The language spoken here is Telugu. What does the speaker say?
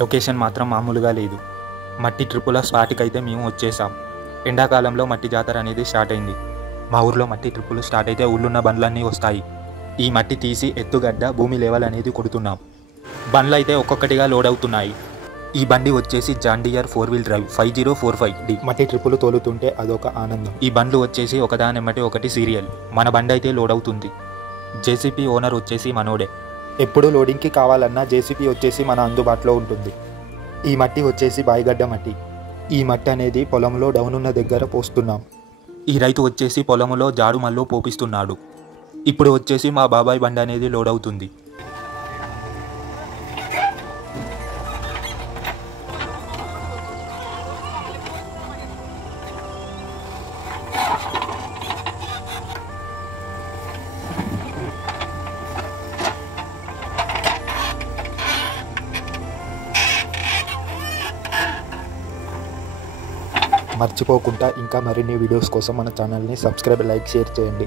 లొకేషన్ మాత్రం మామూలుగా లేదు. మట్టి ట్రిప్పుల స్పాట్కి అయితే మేము వచ్చేసాం. ఎండాకాలంలో మట్టి జాతర అనేది స్టార్ట్ అయింది. మా ఊర్లో మట్టి ట్రిప్పులు స్టార్ట్ అయితే ఊళ్ళున్న బండ్లన్నీ వస్తాయి. ఈ మట్టి తీసి ఎత్తుగడ్డ భూమి లెవెల్ అనేది కొడుతున్నాం. బండ్లు అయితే ఒక్కొక్కటిగా లోడ్ అవుతున్నాయి. ఈ బండి వచ్చేసి John dear 4-wheel drive 5045D. మట్టి ట్రిప్పులు తోలుతుంటే అదొక ఆనందం. ఈ బండ్లు వచ్చేసి ఒకదానెమ్మటి ఒకటి సీరియల్. మన బండి అయితే లోడ్ అవుతుంది. జేసీపీ ఓనర్ వచ్చేసి మనోడే. ఎప్పుడు లోడింగ్కి కావాలన్నా జేసీపీ వచ్చేసి మన అందుబాటులో ఉంటుంది. ఈ మట్టి వచ్చేసి బాయిగడ్డ మట్టి. ఈ మట్టి అనేది పొలంలో డౌన్ ఉన్న దగ్గర పోస్తున్నాం. ఈ రైతు వచ్చేసి పొలంలో జాడు మల్లో పోపిస్తున్నాడు. ఇప్పుడు వచ్చేసి మా బాబాయ్ బండి అనేది లోడ్ అవుతుంది. మర్చిపోకుండా ఇంకా మరిన్ని వీడియోస్ కోసం మన ఛానల్ని సబ్స్క్రైబ్, లైక్, షేర్ చేయండి.